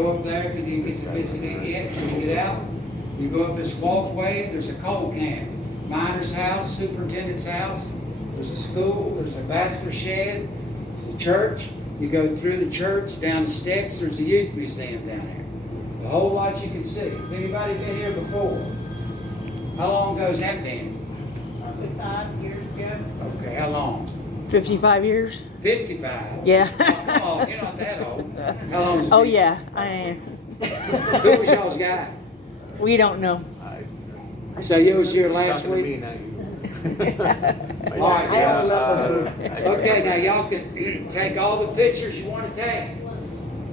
go up there if you didn't get to visit it yet. When you get out, you go up this walkway, there's a coal camp, miner's house, superintendent's house, there's a school, there's a bachelor shed, there's a church. You go through the church, down the steps, there's a youth museum down there. A whole lot you can see. Has anybody been here before? How long ago's that been? Probably 5 years ago. Okay, how long? 55 years? 55? Yeah. Oh, come on, you're not that old. How long has it Oh, been? yeah, I am. Who was y'all's guy? We don't know. So you was here last week? All right, guys. Okay, now y'all can take all the pictures you want to take.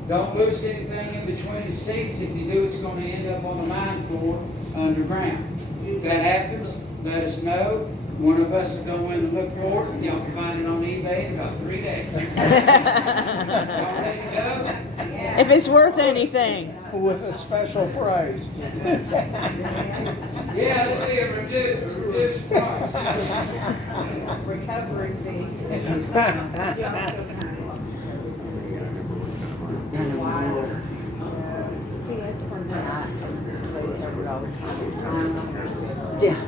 Don't lose anything in between the seats. If you do, it's going to end up on the mine floor underground. If that happens, let us know. One of us will go in and look for it, and y'all can find it on eBay in about 3 days. Y'all ready to go? If it's worth anything. With a special price. Yeah, it'll be a reduced price. Recovery fee. See, that's from that. Yeah.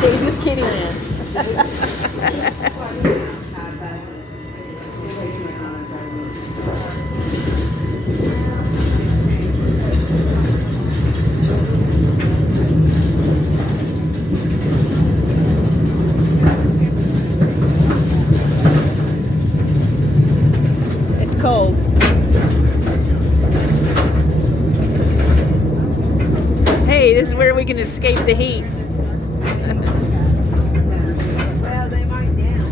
Save the kitty man. It's cold. Hey, this is where we can escape the heat. Well, they might now.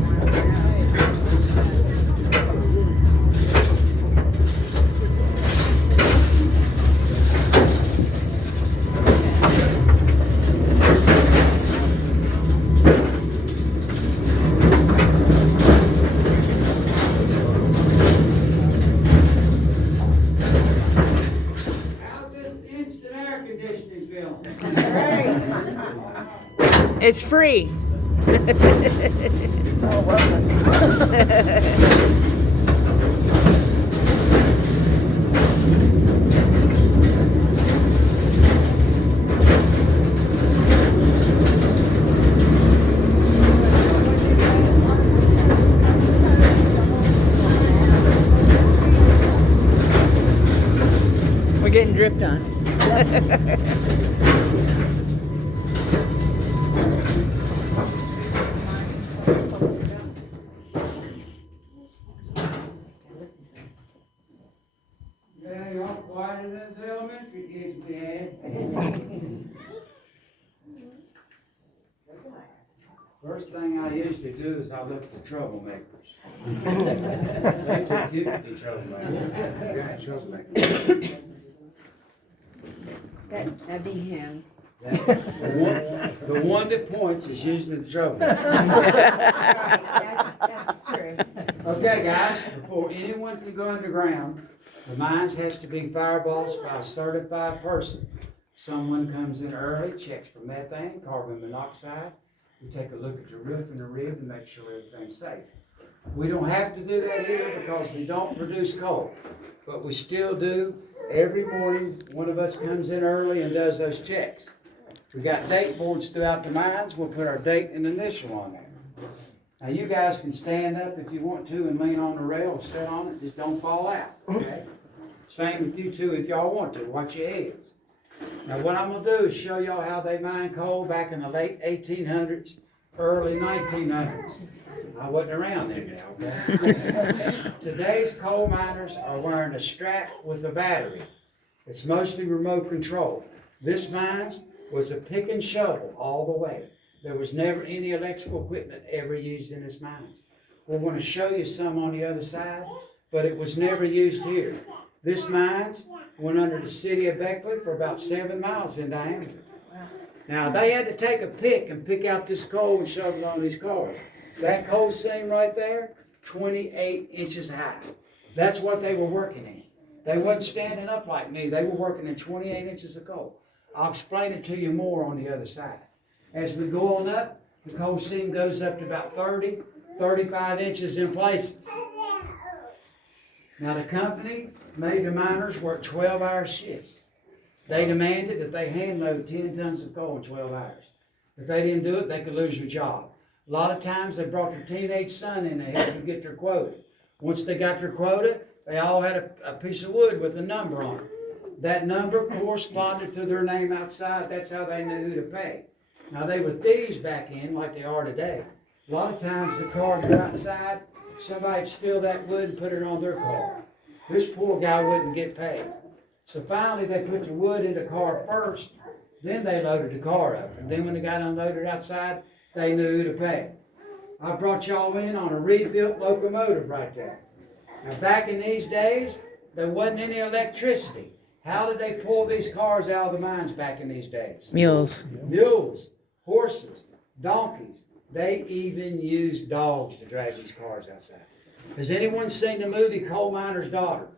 How's this instant air conditioning feeling? It's free. We're getting dripped on. Yeah, y'all quieter than the elementary kids we had. First thing I usually do is I look for troublemakers. They too cute to be troublemakers. You're a troublemaker. That'd be him. The one that points is usually the troublemaker. That's true. Okay, guys, before anyone can go underground, the mines has to be firebossed by a certified person. Someone comes in early, checks for methane, carbon monoxide. We take a look at the roof and the rib to make sure everything's safe. We don't have to do that here because we don't produce coal, but we still do. Every morning, one of us comes in early and does those checks. We got date boards throughout the mines. We'll put our date and initial on there. Now, you guys can stand up if you want to and lean on the rail or sit on it. Just don't fall out, okay? Same with you two if y'all want to. Watch your heads. Now, what I'm going to do is show y'all how they mined coal back in the late 1800s, early 1900s. I wasn't around then now, okay? Today's coal miners are wearing a strap with a battery. It's mostly remote control. This mines was a pick and shovel all the way. There was never any electrical equipment ever used in this mines. We're going to show you some on the other side, but it was never used here. This mines went under the city of Beckley for about 7 miles in diameter. Now, they had to take a pick and pick out this coal and shovel it on these cars. That coal seam right there, 28 inches high. That's what they were working in. They wasn't standing up like me. They were working in 28 inches of coal. I'll explain it to you more on the other side. As we go on up, The coal seam goes up to about 30, 35 inches in places. Now the company made the miners work 12-hour shifts. They demanded that they hand load 10 tons of coal in 12 hours. If they didn't do it, they could lose their job. A lot of times they brought their teenage son in to help them get their quota. Once they got their quota, they all had a piece of wood with a number on it. That number corresponded to their name outside. That's how they knew who to pay. Now they were thieves back in like they are today. A lot of times the cars are outside, somebody'd steal that wood and put it on their car. This poor guy wouldn't get paid. So finally they put the wood in the car first, then they loaded the car up. And then when it got unloaded outside, they knew who to pay. I brought y'all in on a rebuilt locomotive right there. Now back in these days, there wasn't any electricity. How did they pull these cars out of the mines back in these days? Mules. Mules, horses, donkeys. They even used dogs to drag these cars outside. Has anyone seen the movie Coal Miner's Daughter?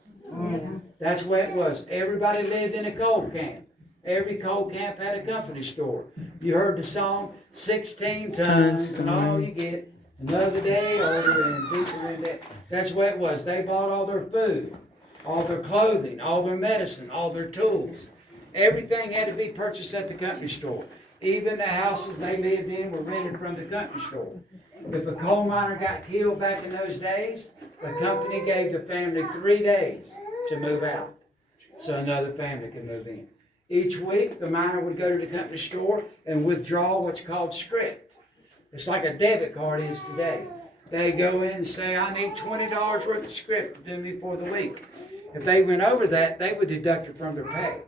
That's where it was. Everybody lived in a coal camp. Every coal camp had a company store. You heard the song, 16 tons, and all you get. Another day older and deeper in that. That's where it was. They bought all their food, all their clothing, all their medicine, all their tools. Everything had to be purchased at the company store. Even the houses they lived in were rented from the company store. If a coal miner got killed back in those days, the company gave the family 3 days to move out so another family could move in. Each week, the miner would go to the company store and withdraw what's called scrip. It's like a debit card is today. They go in and say, I need $20 worth of scrip to do me for the week. If they went over that, they would deduct it from their pay.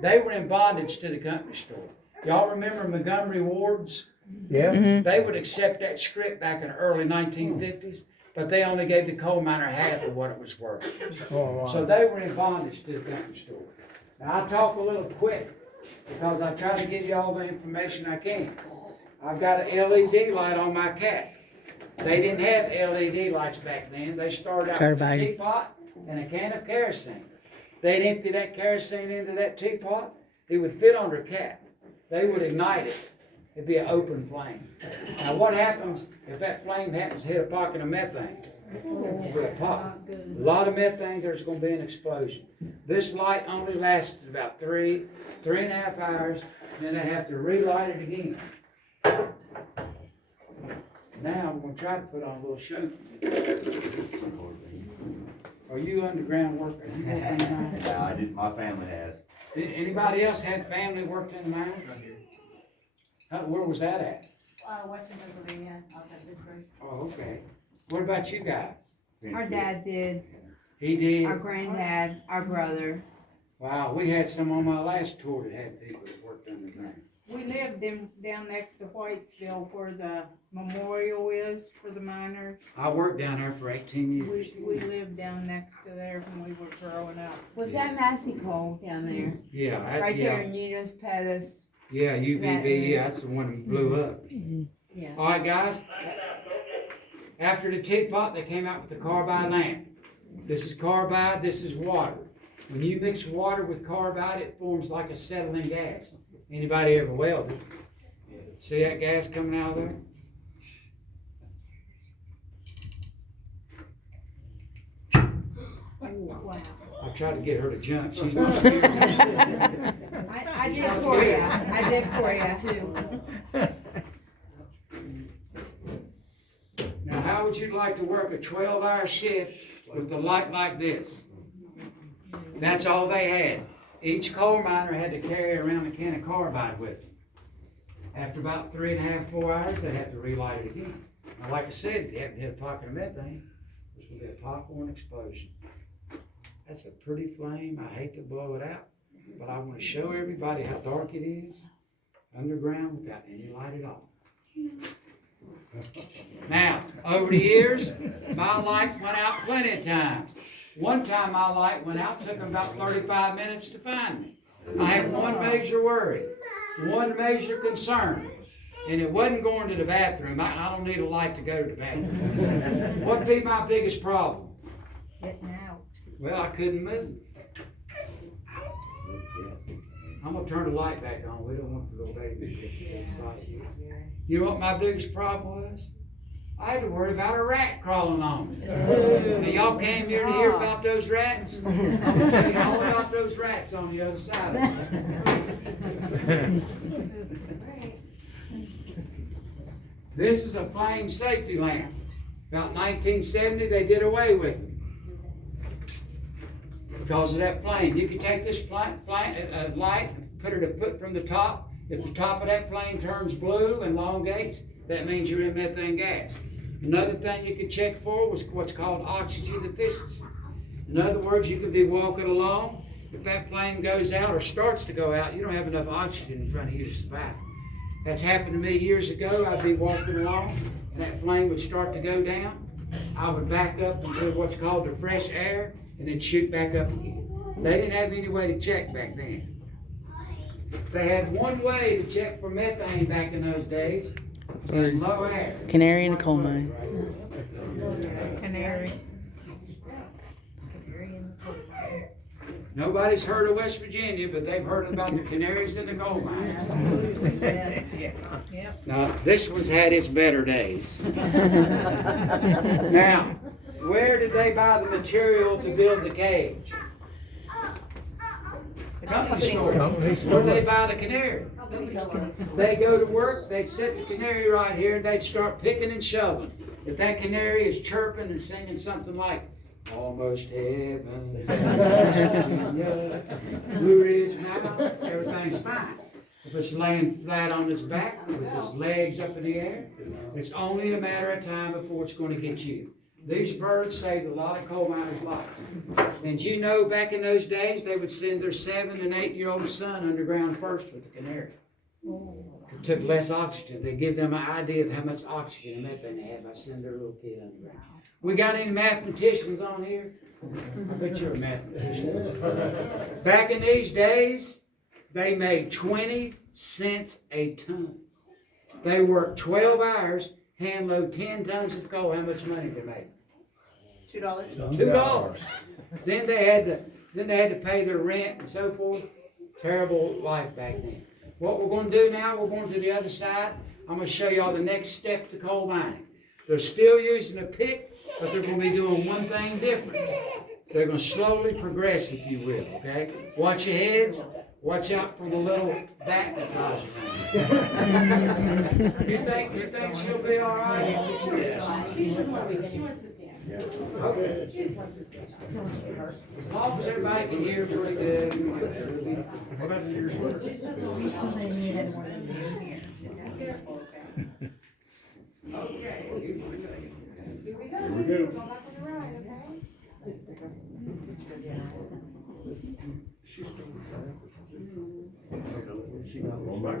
They were in bondage to the company store. Y'all remember Montgomery wards? Yeah. They would accept that scrip back in the early 1950s, but they only gave the coal miner half of what it was worth. Oh, wow. So they were in bondage to the company store. Now I talk a little quick because I try to give you all the information I can. I've got an LED light on my cat. They didn't have LED lights back then. They started out with a Carbide. teapot and a can of kerosene. They'd empty that kerosene into that teapot. It would fit on their cat. They would ignite it. It'd be an open flame. Now what happens if that flame happens to hit a pocket of methane? It'll be a pop. A lot of methane, there's going to be an explosion. This light only lasted about 3.5 hours, then they have to relight it again. Now I'm going to try to put on a little show. Are you underground worker? You work in the mine? Yeah, I did. My family has. Did anybody else had family worked in the mine? Where was that at? Western Pennsylvania, outside Pittsburgh. Oh, okay. What about you guys? Our dad did, He did? our granddad, our brother. Wow, we had some on my last tour that had people that worked underground. We lived down next to Whitesville where the memorial is for the miners. I worked down there for 18 years. We lived down next to there when we were growing up. Was that Massey Coal down there? Yeah, Right there in Eunice Pettis? Yeah, UBB, yeah, that's the one that blew up. Yeah. All right, guys. After the teapot, they came out with the carbide lamp. This is carbide, this is water. When you mix water with carbide, it forms like a settling gas. Anybody ever welded? See that gas coming out of there? Wow. I tried to get her to jump. She's not scared. I did it for you. I did it for you too. Now, how would you like to work a 12-hour shift with a light like this? That's all they had. Each coal miner had to carry around a can of carbide with them. After about 3.5, 4 hours, they had to relight it again. Now, like I said, if you haven't hit a pocket of methane, there's going to be a popcorn explosion. That's a pretty flame. I hate to blow it out, but I want to show everybody how dark it is underground without any light at all. Now, over the years, my light went out plenty of times. One time my light went out, took them about 35 minutes to find me. I had one major worry, one major concern, and it wasn't going to the bathroom. I don't need a light to go to the bathroom. What'd be my biggest problem? Getting out. Well, I couldn't move. I'm gonna turn the light back on. We don't want the little baby to get excited. You know what my biggest problem was? I had to worry about a rat crawling on me. And y'all came here to hear about those rats? I'm gonna tell you all about those rats on the other side of it. This is a flame safety lamp. About 1970, they did away with them because of that flame. You can take this light and put it a foot from the top. If the top of that flame turns blue and elongates, that means you're in methane gas. Another thing you could check for was what's called oxygen deficiency. In other words, you could be walking along. If that flame goes out or starts to go out, you don't have enough oxygen in front of you to survive. That's happened to me years ago. I'd be walking along and that flame would start to go down. I would back up into what's called the fresh air and then shoot back up again. They didn't have any way to check back then. They had one way to check for methane back in those days. Low air. Canary in a coal mine. Canary. Nobody's heard of West Virginia, but they've heard about the canaries in the coal mines. Now, this one's had its better days. Now, where did they buy the material to build the cage? The company store. Where did they buy the canary? They go to work, they'd set the canary right here, and they'd start picking and shoveling. If that canary is chirping and singing something like, almost heaven, Blue Ridge Mountain, everything's fine. If it's laying flat on its back with its legs up in the air, it's only a matter of time before it's going to get you. These birds saved a lot of coal miners' lives. And you know, back in those days, they would send their 7- and 8-year-old son underground first with the canary. It took less oxygen. They give them an idea of how much oxygen and methane they have by sending their little kid underground. We got any mathematicians on here? I bet you're a mathematician. Back in these days, they made 20 cents a ton. They worked 12 hours, hand load 10 tons of coal. How much money they made? $2. Then they had to pay their rent and so forth. Terrible life back then. What we're going to do now, we're going to the other side. I'm going to show y'all the next step to coal mining. They're still using a pick, but they're going to be doing one thing different. They're going to slowly progress, if you will, okay? Watch your heads. Watch out for the little bat that flies around. You think she'll be all right? She just wants to stand. Okay. As long as everybody can hear pretty good. What about your sweater? Okay. Here we go. Here we go. Go back on the ride, Going back.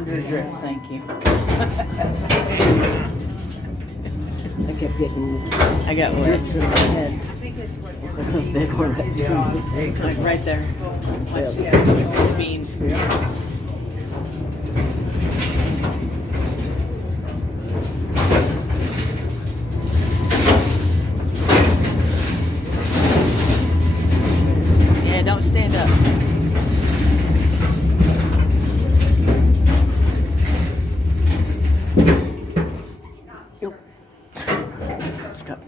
under a drip, thank you. I kept getting I got one. drips in my head. I think it's whatever. They were right down his head. Like right there. Like beams. Yeah, don't stand up. Stop.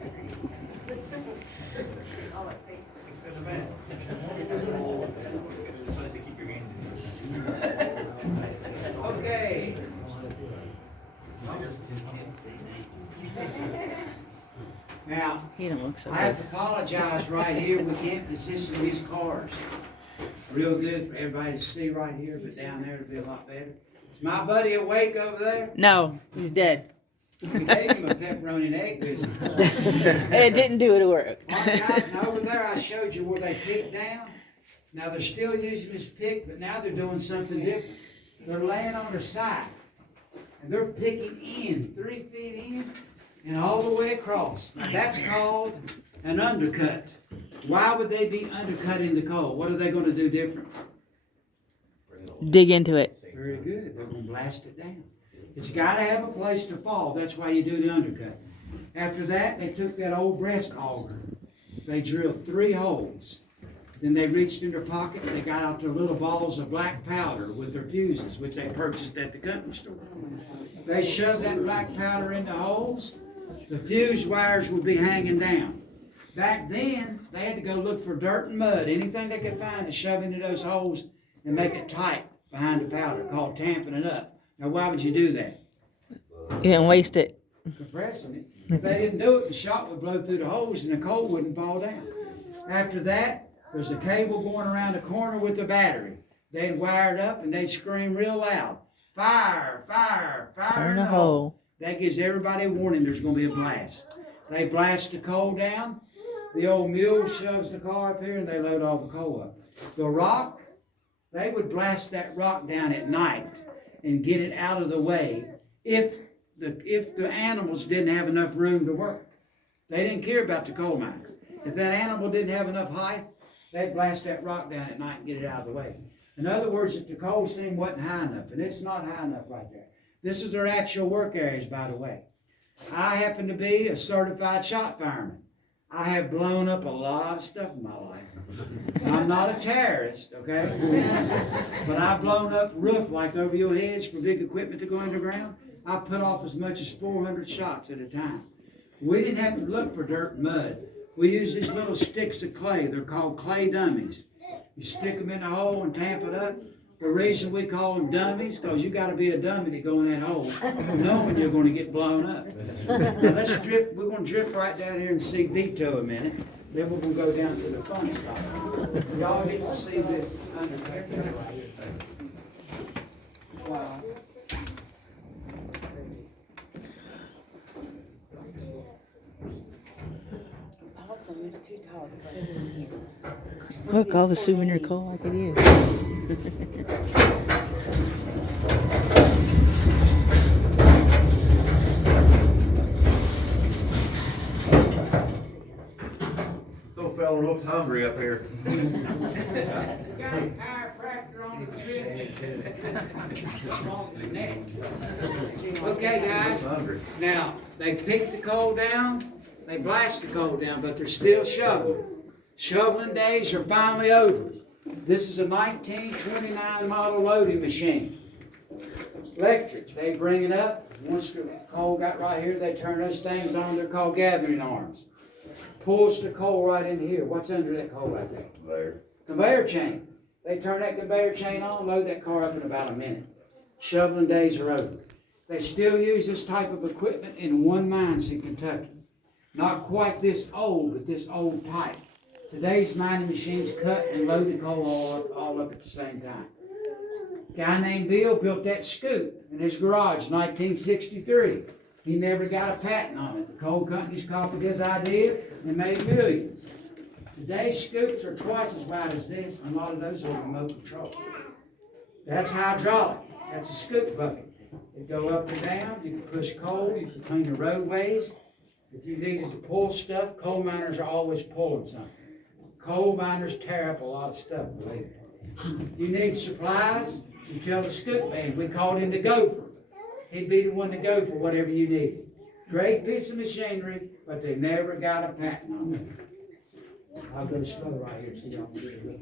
Okay. Now, He don't look so I have good. to apologize right here, we can't position these cars real good for everybody to see right here, but down there it'll be a lot better. Is my buddy awake over there? No, he's dead. We gave him a pepperoni and egg biscuit. It didn't do it work. Well, guys, and over there I showed you where they picked down. Now they're still using this pick, but now they're doing something different. They're laying on their side, and they're picking in, 3 feet in, and all the way across. Now that's called an undercut. Why would they be undercutting the coal? What are they going to do different? Dig into it. Very good. They're going to blast it down. It's got to have a place to fall. That's why you do the undercut. After that, they took that old breast auger. They drilled 3 holes. Then they reached in their pocket and they got out their little balls of black powder with their fuses, which they purchased at the company store. They shoved that black powder in the holes. The fuse wires would be hanging down. Back then, they had to go look for dirt and mud, anything they could find to shove into those holes and make it tight behind the powder, called tamping it up. Now, why would you do that? You didn't waste it. Compressing it. If they didn't do it, the shot would blow through the holes and the coal wouldn't fall down. After that, there's a cable going around the corner with the battery. They'd wire it up and they'd scream real loud, "Fire, fire, fire in the hole." That gives everybody a warning there's going to be a blast. They blast the coal down. The old mule shoves the car up here and they load all the coal up. The rock, they would blast that rock down at night and get it out of the way if the animals didn't have enough room to work. They didn't care about the coal miner. If that animal didn't have enough height, they'd blast that rock down at night and get it out of the way. In other words, if the coal seam wasn't high enough, and it's not high enough right there. This is their actual work areas, by the way. I happen to be a certified shot fireman. I have blown up a lot of stuff in my life. I'm not a terrorist, okay? But I've blown up roof like over your heads for big equipment to go underground. I put off as much as 400 shots at a time. We didn't have to look for dirt and mud. We use these little sticks of clay. They're called clay dummies. You stick them in a hole and tamp it up. The reason we call them dummies, because you got to be a dummy to go in that hole, knowing you're going to get blown up. Now let's drift. We're going to drift right down here and see Vito a minute. Then we're going to go down to the fun stuff. Y'all get to see this undercut right here. Wow. Also, it's too tall to sit in here. Look, all the souvenir coal I could use. Little fella looks hungry up here. Got a chiropractor on the trip. Okay, guys. Looks hungry. Now, they pick the coal down, they blast the coal down, but they're still shoveling. Shoveling days are finally over. This is a 1929 model loading machine. Electric. They bring it up. Once the coal got right here, they turn those things on. They're called gathering arms. Pulls the coal right in here. What's under that coal right there? There. Conveyor chain. They turn that conveyor chain on, load that car up in about a minute. Shoveling days are over. They still use this type of equipment in one mines in Kentucky. Not quite this old, but this old type. Today's mining machines cut and load the coal all up at the same time. A guy named Bill built that scoop in his garage in 1963. He never got a patent on it. The coal companies copied his idea and made millions. Today's scoops are twice as wide as this, and a lot of those are remote control. That's hydraulic. That's a scoop bucket. It go up and down, you can push coal, you can clean the roadways. If you needed to pull stuff, coal miners are always pulling something. Coal miners tear up a lot of stuff, believe me. You need supplies, you tell the scoop man, we called him the gopher. He'd be the one to go for whatever you needed. Great piece of machinery, but they never got a patent on it. I'll go slow right here so y'all can get a look.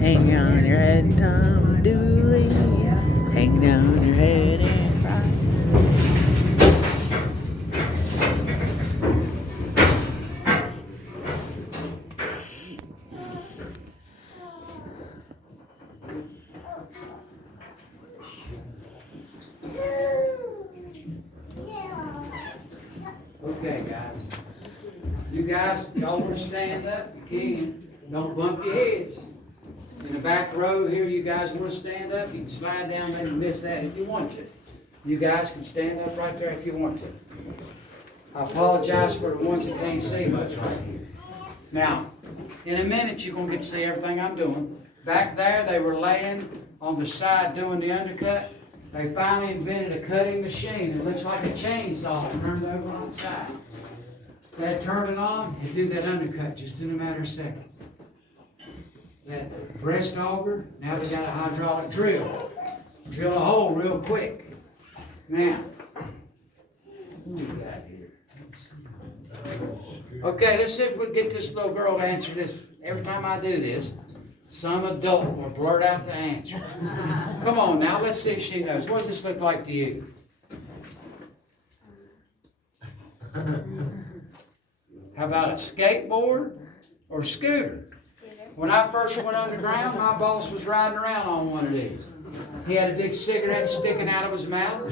Hang down your head, Tom Dooley. Hang down your head and cry. Okay, guys. You guys, y'all want to stand up? You can. Don't bump your heads. In the back row here, you guys want to stand up? You can slide down, maybe miss that if you want to. You guys can stand up right there if you want to. I apologize for the ones that can't see much right here. Now, in a minute, you're going to get to see everything I'm doing. Back there, they were laying on the side doing the undercut. They finally invented a cutting machine. It looks like a chainsaw turned over on the side. That turn it on, and do that undercut just in a matter of seconds. That breast auger, now they got a hydraulic drill. Drill a hole real quick. Now, who we got here? Okay, let's see if we can get this little girl to answer this. Every time I do this, some adult will blurt out the answer. Come on now, let's see if she knows. What does this look like to you? How about a skateboard or a scooter? When I first went underground, my boss was riding around on one of these. He had a big cigarette sticking out of his mouth.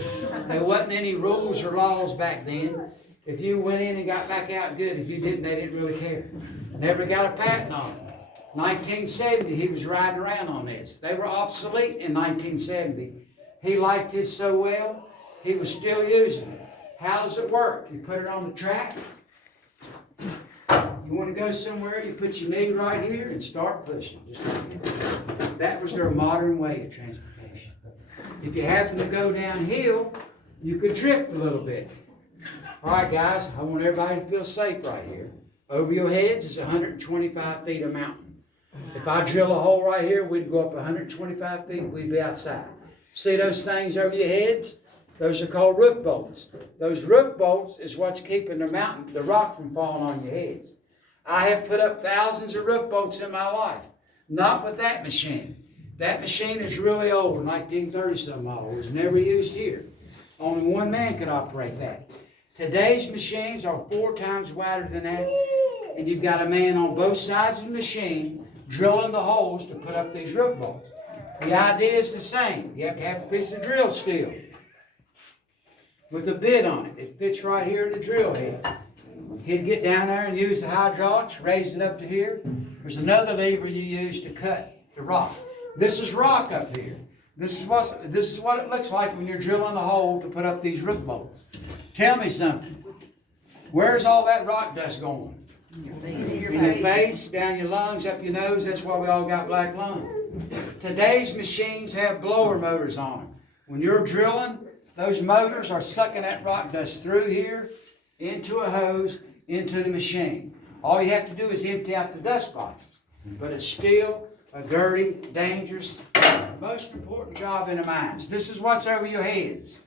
There wasn't any rules or laws back then. If you went in and got back out, good. If you didn't, they didn't really care. Never got a patent on it. 1970, he was riding around on this. They were obsolete in 1970. He liked this so well, he was still using it. How does it work? You put it on the track. You want to go somewhere, you put your knee right here and start pushing. That was their modern way of transportation. If you happen to go downhill, you could drift a little bit. All right, guys, I want everybody to feel safe right here. Over your heads is 125 feet of mountain. If I drill a hole right here, we'd go up 125 feet, we'd be outside. See those things over your heads? Those are called roof bolts. Those roof bolts is what's keeping the rock from falling on your heads. I have put up thousands of roof bolts in my life. Not with that machine. That machine is really old, 1930-some model. It was never used here. Only one man could operate that. Today's machines are 4 times wider than that, and you've got a man on both sides of the machine drilling the holes to put up these roof bolts. The idea is the same. You have to have a piece of drill steel with a bit on it. It fits right here in the drill head. He'd get down there and use the hydraulics, raise it up to here. There's another lever you use to cut the rock. This is rock up here. This is what it looks like when you're drilling the hole to put up these roof bolts. Tell me something. Where's all that rock dust going? In your face, down your lungs, up your nose. That's why we all got black lungs. Today's machines have blower motors on them. When you're drilling, those motors are sucking that rock dust through here, into a hose, into the machine. All you have to do is empty out the dust boxes. But it's still a dirty, dangerous, most important job in the mines. This is what's over your heads.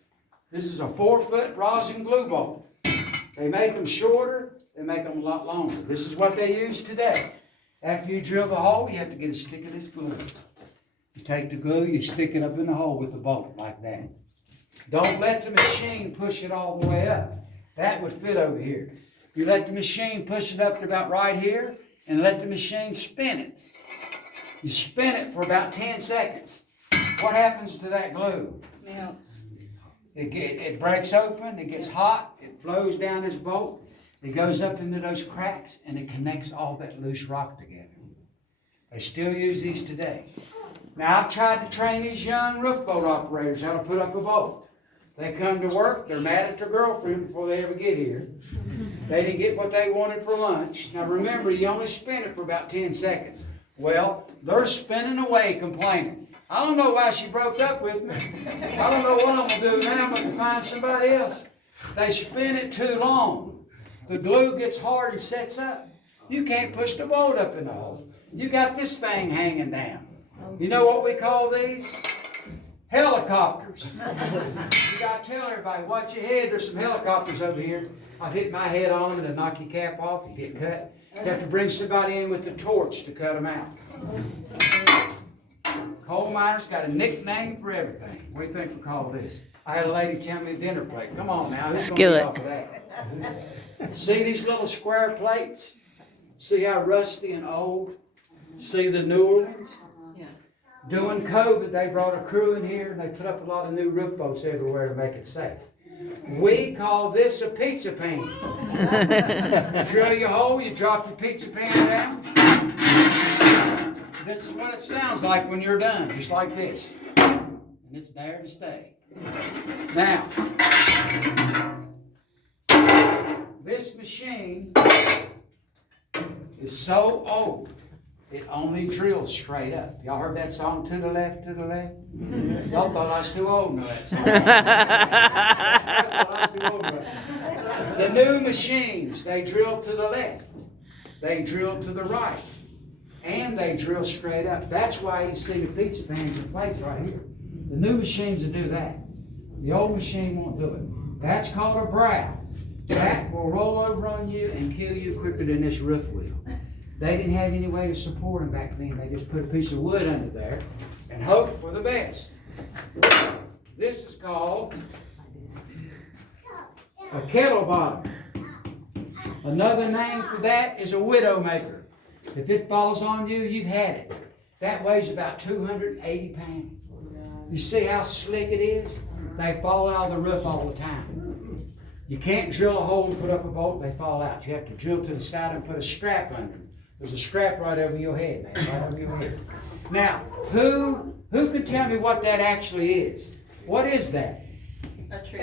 This is a 4-foot rosin glue bolt. They make them shorter, they make them a lot longer. This is what they use today. After you drill the hole, you have to get a stick of this glue. You take the glue, you stick it up in the hole with the bolt like that. Don't let the machine push it all the way up. That would fit over here. You let the machine push it up to about right here and let the machine spin it. You spin it for about 10 seconds. What happens to that glue? Melts. It breaks open, it gets hot, it flows down this bolt, it goes up into those cracks, and it connects all that loose rock together. They still use these today. Now, I've tried to train these young roof boat operators how to put up a boat. They come to work, they're mad at their girlfriend before they ever get here. They didn't get what they wanted for lunch. Now remember, you only spin it for about 10 seconds. Well, they're spinning away complaining. I don't know why she broke up with me. I don't know what I'm going to do now but to find somebody else. They spin it too long. The glue gets hard and sets up. You can't push the boat up in the hole. You got this thing hanging down. You know what we call these? Helicopters. You got to tell everybody, watch your head, there's some helicopters over here. I've hit my head on them and it'll knock your cap off, you get cut. You have to bring somebody in with the torch to cut them out. Coal miners got a nickname for everything. What do you think we call this? I had a lady tell me a dinner plate. Come on now, who's going to get off of that? See these little square plates? See how rusty and old? See the newer ones? During COVID, they brought a crew in here and they put up a lot of new roof boats everywhere to make it safe. We call this a pizza pan. You drill your hole, you drop your pizza pan down. This is what it sounds like when you're done, just like this. And it's there to stay. Now, this machine is so old, it only drills straight up. Y'all heard that song, To the Left, To the Left? Y'all thought I was too old to know that song. I thought I was too old to know that song. The new machines, they drill to the left. They drill to the right. And they drill straight up. That's why you see the pizza pans and plates right here. The new machines will do that. The old machine won't do it. That's called a brow. That will roll over on you and kill you quicker than this roof wheel. They didn't have any way to support them back then. They just put a piece of wood under there and hoped for the best. This is called a kettle bottom. Another name for that is a widow maker. If it falls on you, you've had it. That weighs about 280 pounds. You see how slick it is? They fall out of the roof all the time. You can't drill a hole and put up a bolt, they fall out. You have to drill to the side and put a strap under them. There's a strap right over your head, man, right over your head. Now, who can tell me what that actually is? What is that? A tree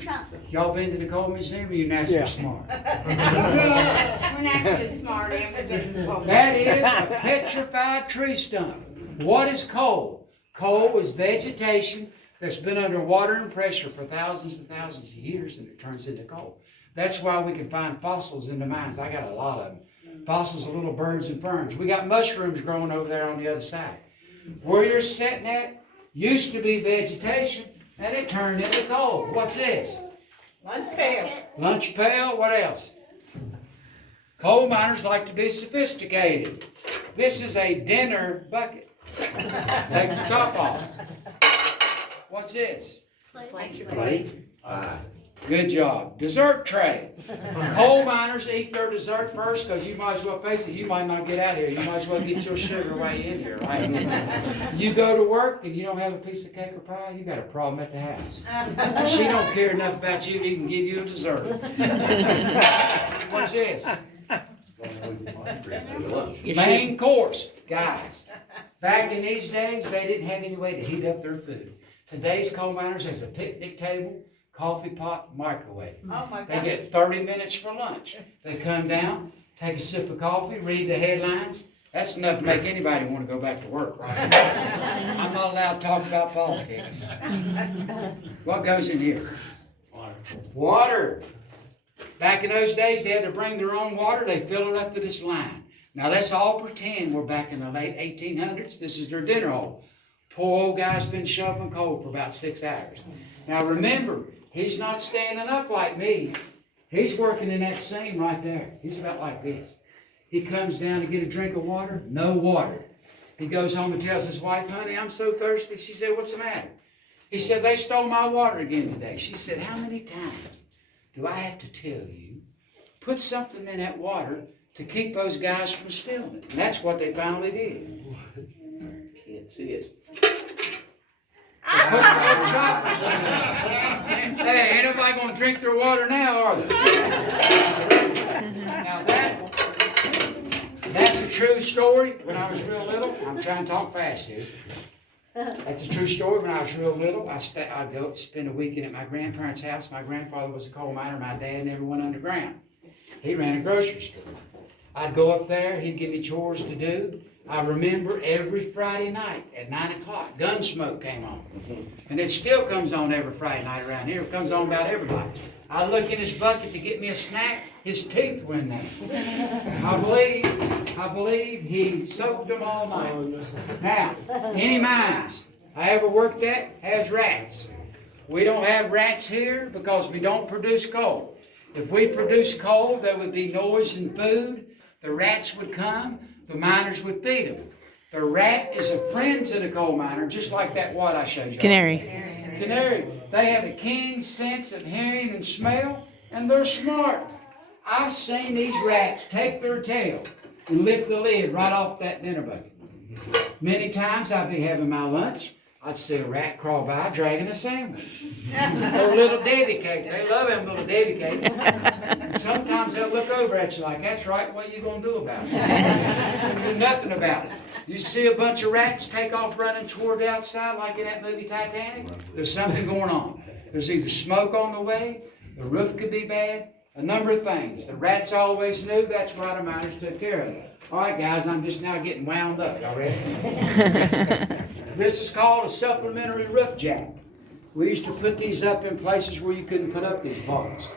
trunk. Y'all been to the coal museum or you naturally smart? We're naturally smart, and we've been involved. That is a petrified tree stump. What is coal? Coal is vegetation that's been under water and pressure for thousands and thousands of years, and it turns into coal. That's why we can find fossils in the mines. I got a lot of them. Fossils of little birds and ferns. We got mushrooms growing over there on the other side. Where you're sitting at used to be vegetation, and it turned into coal. What's this? Lunch pail. Lunch pail. What else? Coal miners like to be sophisticated. This is a dinner bucket. Take the top off. What's this? Plate. Good job. Dessert tray. Coal miners eat their dessert first because you might as well face it, you might not get out of here. You might as well get your sugar way in here, right? You go to work and you don't have a piece of cake or pie, you got a problem at the house. She don't care enough about you to even give you a dessert. What's this? Main course. Guys, back in these days, they didn't have any way to heat up their food. Today's coal miners has a picnic table, coffee pot, microwave. Oh my They God. get 30 minutes for lunch. They come down, take a sip of coffee, read the headlines. That's enough to make anybody want to go back to work, right? I'm not allowed to talk about politics. What goes in here? Water. Back in those days, they had to bring their own water. They fill it up to this line. Now, let's all pretend we're back in the late 1800s. This is their dinner hole. Poor old guy's been shoveling coal for about 6 hours. Now, remember, he's not standing up like me. He's working in that seam right there. He's about like this. He comes down to get a drink of water. No water. He goes home and tells his wife, honey, I'm so thirsty. She said, what's the matter? He said, they stole my water again today. She said, how many times do I have to tell you, put something in that water to keep those guys from stealing it? And that's what they finally did. Can't see it. put red choppers in there. Hey, ain't nobody gonna drink their water now, are they? Now that's a true story. When I was real little, I'm trying to talk fast here. That's a true story. When I was real little, I'd go spend a weekend at my grandparents' house. My grandfather was a coal miner. My dad never went underground. He ran a grocery store. I'd go up there. He'd give me chores to do. I remember every Friday night at 9 o'clock, Gunsmoke came on. And it still comes on every Friday night around here. It comes on about every night. I'd look in his bucket to get me a snack. His teeth were in there. I believe he soaked them all night. Now, any mines I ever worked at has rats. We don't have rats here because we don't produce coal. If we produce coal, there would be noise and food. The rats would come. The miners would feed them. The rat is a friend to the coal miner, just like that what I showed you. Canary. Canary. They have a keen sense of hearing and smell, and they're smart. I've seen these rats take their tail and lift the lid right off that dinner bucket. Many times I'd be having my lunch. I'd see a rat crawl by dragging a sandwich. Or little Debbie cake. They love them little Debbie cakes. And sometimes they'll look over at you like, that's right, what are you going to do about it? Do nothing about it. You see a bunch of rats take off running toward the outside like in that movie Titanic? There's something going on. There's either smoke on the way, the roof could be bad, a number of things. The rats always knew, that's why the miners took care of it. All right, guys, I'm just now getting wound up. Y'all ready? This is called a supplementary roof jack. We used to put these up in places where you couldn't put up these bolts.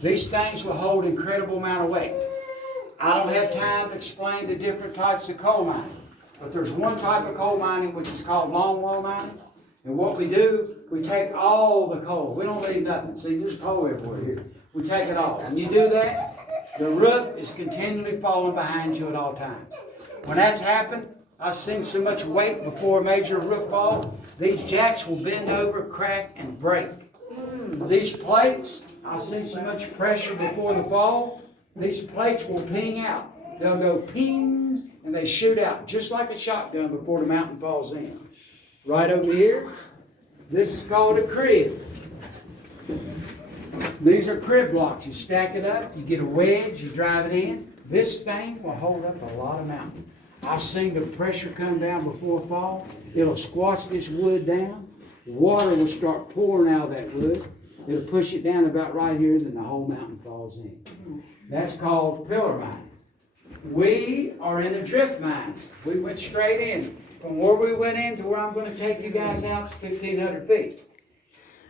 These things will hold an incredible amount of weight. I don't have time to explain the different types of coal mining, but there's one type of coal mining which is called longwall mining. And what we do, we take all the coal. We don't leave nothing. See, there's coal everywhere here. We take it all. When you do that, the roof is continually falling behind you at all times. When that's happened, I've seen so much weight before a major roof fall, these jacks will bend over, crack, and break. These plates, I've seen so much pressure before the fall, these plates will ping out. They'll go ping, and they shoot out just like a shotgun before the mountain falls in. Right over here, this is called a crib. These are crib blocks. You stack it up, you get a wedge, you drive it in. This thing will hold up a lot of mountain. I've seen the pressure come down before fall. It'll squash this wood down. The water will start pouring out of that wood. It'll push it down about right here, then the whole mountain falls in. That's called pillar mining. We are in a drift mine. We went straight in. From where we went in to where I'm going to take you guys out is 1,500 feet.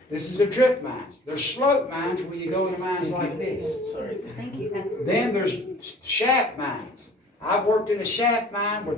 This is a drift mine. There's slope mines where you go into mines like this. Thank you. Then there's shaft mines. I've worked in a shaft mine where